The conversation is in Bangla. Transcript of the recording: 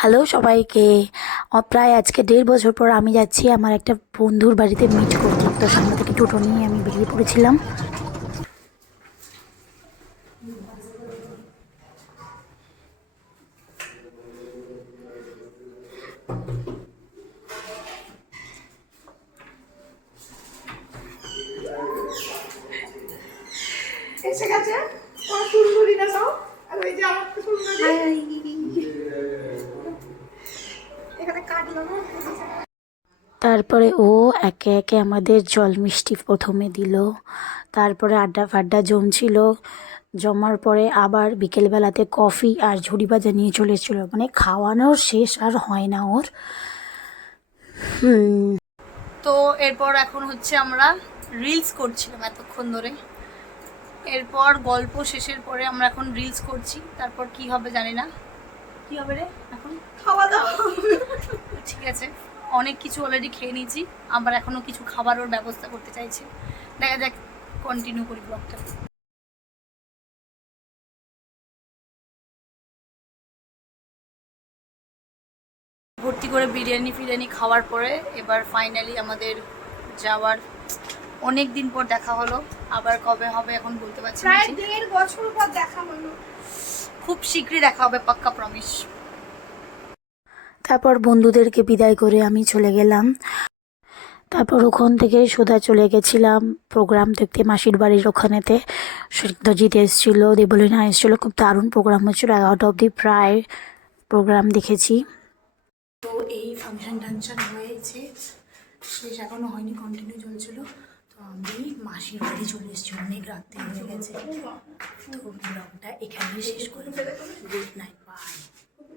হ্যালো সবাইকে। প্রায় আজকে 1.5 বছর পর আমি যাচ্ছি আমার একটা বন্ধুর বাড়িতে মিট করতে। তো সামনে থেকে টোটো নিয়ে আমি বেরিয়ে পড়েছিলাম। এসে গেছে ওরা সুন্দরী না সব, আর ওই যে আমার তো সুন্দরী এখানে কাটলো না। তারপরে ও একে একে আমাদের জল মিষ্টি প্রথমে দিল, তারপরে আড্ডা ফাড্ডা জমছিল। জমার পরে আবার বিকেলবেলাতে কফি আর ঝুড়ি ভাজা নিয়ে চলে এসেছিলো। মানে খাওয়ানোর শেষ আর হয় না ওর। তো এরপর এখন হচ্ছে আমরা রিলস করছিলাম এতক্ষণ ধরে। এরপর গল্প শেষের পরে আমরা এখন রিলস করছি। তারপর কি হবে জানি না, কি হবে রে এখন খাওয়া দাওয়া। ঠিক আছে, অনেক কিছু অলরেডি খেয়ে নিয়েছি, আবার এখনো কিছু খাবারের ব্যবস্থা করতে চাইছি। দেখা যাক, কন্টিনিউ করি ব্লগটা। ভর্তি করে বিরিয়ানি খাওয়ার পরে এবার ফাইনালি আমাদের যাওয়ার অনেক দিন পর দেখা হলো। আবার কবে হবে এখন বলতে পারছি না। প্রায় 1.5 বছর পর দেখা হলো। খুব শীঘ্রই দেখা হবে, পাক্কা প্রমিস। তারপর বন্ধুদেরকে বিদায় করে আমি চলে গেলাম। তারপর ওখান থেকে সোজা চলে গেছিলাম প্রোগ্রাম দেখতে মাসির বাড়ির ওখানেতে। সত্যজিৎ এসেছিলো, দেবলীনা এসেছিলো, খুব দারুণ প্রোগ্রাম হচ্ছিলো। 11টা অবধি প্রায় প্রোগ্রাম দেখেছি। তো এই ফাংশন টাংশন হয়েছে, শেষ এখনও হয়নি, কন্টিনিউ চলছিল। তো আমি মাসির বাড়ি চলে এসেছি, অনেক রাত্রি হয়ে গেছে। তো ব্লগটা এখানেই শেষ করবো। Good night, by.